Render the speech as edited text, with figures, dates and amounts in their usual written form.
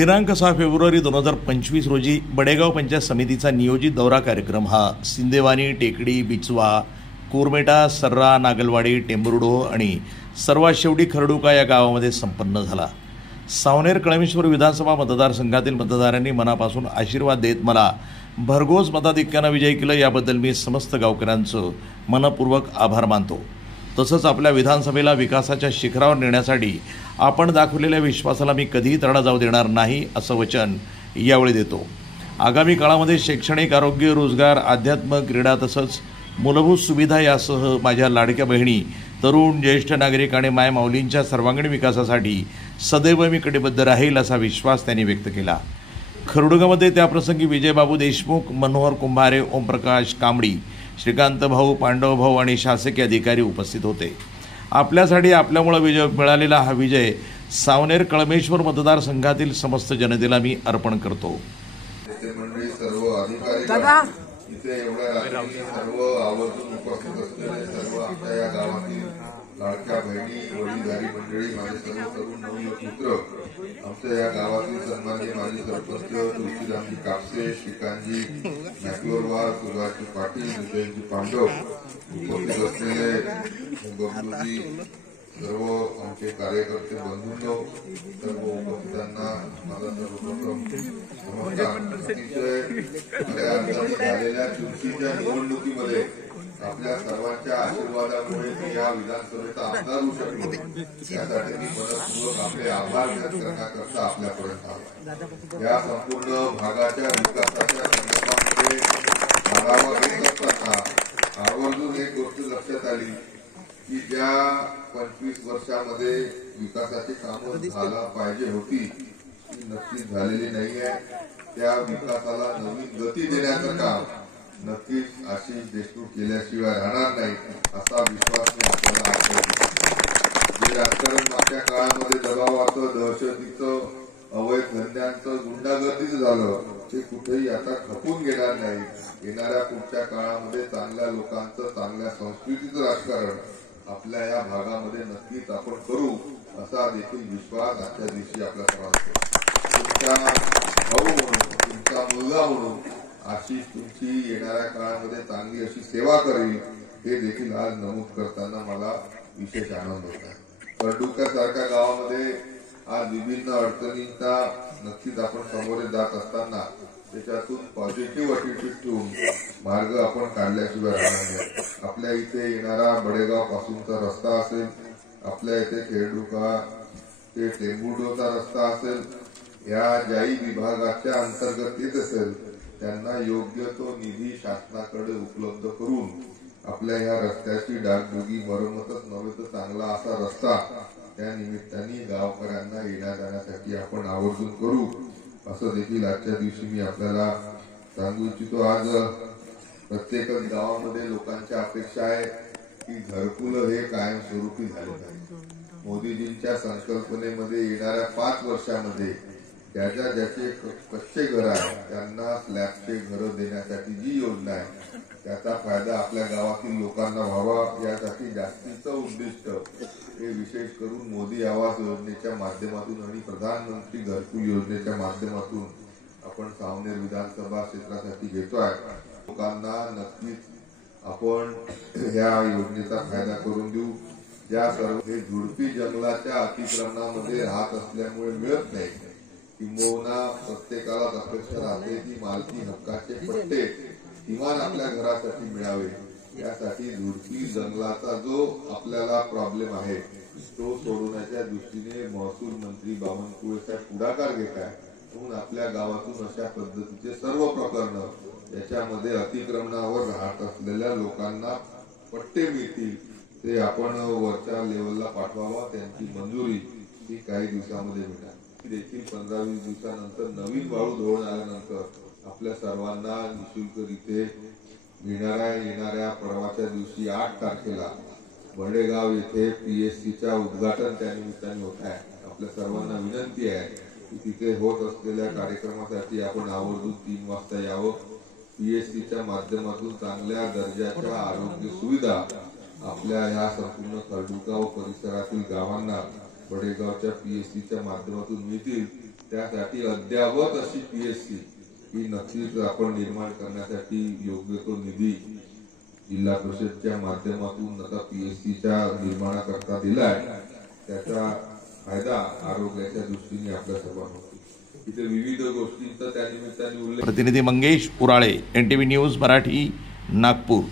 दिनांक 6 फेब्रुवारी 2025 रोजी बडेगाव पंचायत समितीचा नियोजित दौरा कार्यक्रम हा सिंदेवानी, टेकडी, बिचवा, कोरमेटा, सर्रा, नागलवाडी, टेंबुर्डो आणि सर्वात शेवटी खरडुका या गावामध्ये संपन्न झाला। सावनेर कळमेश्वर विधानसभा मतदारसंघातील मतदारांनी मनापासून आशीर्वाद देत मला भरघोस मताधिक्याने विजयी केलं, याबद्दल मी समस्त गावकऱ्यांचं मनपूर्वक आभार मानतो। तसंच आपल्या विधानसभेला विकासाच्या शिखरावर नेण्यासाठी आपण दाखवलेल्या विश्वासाला मी कधीही तडा जाऊ देणार नाही असं वचन यावेळी देतो। आगामी काळामध्ये शैक्षणिक, आरोग्य, रोजगार, अध्यात्म, क्रीडा तसंच मूलभूत सुविधा यासह माझ्या लाडक्या बहिणी, तरुण, ज्येष्ठ नागरिक आणि मायमाऊलींच्या सर्वांगीण विकासासाठी सदैव मी कटिबद्ध राहील असा विश्वास त्यांनी व्यक्त केला। खरडुगामध्ये त्याप्रसंगी विजयबाबू देशमुख, मनोहर कुंभारे, ओमप्रकाश कांबडी, श्रीकांत भाऊ, पांडव भाऊ आणि शासकीय अधिकारी उपस्थित होते। आपल्यासाठी आपल्यामुळे विजय मिळालेला हा विजय सावनेर कळमेश्वर मतदारसंघातील समस्त जनतेला मी अर्पण करतो। लाडक्या बहिणी, वडीलधारी मंडळी, माझे सर्व तरुण नवयुवक मित्र, आमच्या या गावातील सन्माननीय माजी सरपंच तुळशीरामजी कापसे, श्रीकांतजी मॅक्लोरवार, सुभाषजी पाटील, विजयजी पांडव, उपस्थित असलेले गबलूजी, सर्व आमचे कार्यकर्ते बंधूंनो, सर्व उपस्थितांना माझा सर्वप्रथम नमस्कार। अतिशय झालेल्या चुरशीच्या निवडणुकीमध्ये आपल्या सर्वांच्या आशीर्वादामुळे मी या विधानसभेचा आमदार होऊ शकलो, त्यासाठी मी मनपूर्वक आपले आभार व्यक्त करण्याकरता आपल्यापर्यंत आलो। या संपूर्ण भागाच्या विकासाच्या संदर्भामध्ये आढावा घेत असताना आवर्जून एक गोष्ट लक्षात आली की ज्या 25 वर्षामध्ये विकासाची कामं झाला पाहिजे होती ती नक्कीच झालेली नाहीये। त्या विकासाला नवीन गती देण्याचं काम नक्कीच आशिष देशमुख केल्याशिवाय राहणार नाही असा विश्वास मी आपल्याला आहे। जे राजकारण मागच्या काळामध्ये दबावाचं, दहशतीचं, अवैध धंद्यांचं, गुंडागर्दीचं झालं ते कुठेही आता खपून घेणार नाही। येणाऱ्या पुढच्या काळामध्ये चांगल्या लोकांचं, चांगल्या संस्कृतीचं राजकारण आपल्या या भागामध्ये नक्कीच आपण करू असा देखील विश्वास आजच्या दिवशी आपल्या सर्वांचा। तुमचा भाऊ म्हणून, तुमचा मुलगा म्हणून आशिष तुमची येणाऱ्या काळामध्ये चांगली अशी सेवा करेल हे देखील आज नमूद करताना मला विशेष आनंद होत आहे। खरडुक्यासारख्या गावामध्ये आज विभिन्न अडचणींचा नक्कीच आपण सामोरे जात असताना त्याच्यातून पॉझिटिव्ह अॅटिट्यूड ठेवून मार्ग आपण काढल्याशिवाय राहणार नाही। आपल्या इथे येणारा बडेगाव पासूनचा रस्ता असेल, आपल्या इथे खरडुका ते टेंबुर्डोचा रस्ता असेल, या ज्याही विभागाच्या अंतर्गत येत असेल त्यांना योग्य तो निधी शासनाकडे उपलब्ध करून आपल्या या रस्त्याची डागडुगी, मरम्मतच नव्हे तर चांगला असा रस्ता त्या निमित्ताने गावकऱ्यांना येण्या जाण्यासाठी आपण आवर्जून करू असं देखील आजच्या दिवशी मी आपल्याला सांगू इच्छितो। आज प्रत्येकच गावामध्ये लोकांच्या अपेक्षा आहे की घरकुल हे कायमस्वरूपी झाले पाहिजे। मोदीजींच्या संकल्पनेमध्ये येणाऱ्या 5 वर्षामध्ये ज्याच्या ज्याचे कच्चे घर आहे त्यांना स्लॅबचे घर देण्यासाठी जी योजना आहे त्याचा फायदा आपल्या गावातील लोकांना व्हावा यासाठी जास्तीचं उद्दिष्ट हे विशेष करून मोदी आवास योजनेच्या माध्यमातून आणि प्रधानमंत्री घरकुल योजनेच्या माध्यमातून आपण सावनेर विधानसभा क्षेत्रासाठी घेतोय। लोकांना नक्कीच आपण या योजनेचा फायदा करून देऊ। ज्या सर्व हे झुडपी जंगलाच्या अतिक्रमणामध्ये राहत असल्यामुळे मिळत नाही, किंबहुना प्रत्येकाला अपेक्षा राहते की मालकी हक्काचे पट्टे किमान आपल्या घरासाठी मिळावे। यासाठी झुडपी जंगलाचा जो आपल्याला प्रॉब्लेम आहे तो सोडवण्याच्या दृष्टीने महसूल मंत्री बावनकुळे साहेब पुढाकार घेत आहे। म्हणून आपल्या गावातून अशा पद्धतीचे सर्व प्रकरण याच्यामध्ये अतिक्रमणावर राहत असलेल्या लोकांना पट्टे मिळतील ते आपण वरच्या लेवलला पाठवावा। त्यांची मंजुरी ही काही दिवसामध्ये मिळणार देखील 15-20 दिवसानंतर नवीन वाळू धुवून आल्यानंतर आपल्या सर्वांना निशुल्करित्या येणाऱ्या परवाच्या दिवशी 8 तारखेला बडेगाव येथे पीएससीच्या उद्घाटन त्या निमित्ताने होत आहे। आपल्या सर्वांना विनंती आहे की तिथे होत असलेल्या कार्यक्रमासाठी आपण आवर्जून 3 वाजता यावं। पीएससीच्या माध्यमातून चांगल्या दर्जाच्या आरोग्य सुविधा आपल्या या संपूर्ण खरडुका व परिसरातील गावांना बडेगावच्या पीएससीच्या माध्यमातून मिळतील त्यासाठी अद्यावत अशी पीएससी ही नक्कीच आपण निर्माण करण्यासाठी योग्य तो निधी जिल्हा परिषदच्या माध्यमातून आता पीएससीच्या निर्माणाकरता दिलाय. त्याचा फायदा आरोग्याच्या दृष्टीने आपल्या सर्वांना होतो. इथे विविध गोष्टींचा त्या निमित्ताने उल्लेख. प्रतिनिधी मंगेश उराळे, NTV न्यूज मराठी, नागपूर.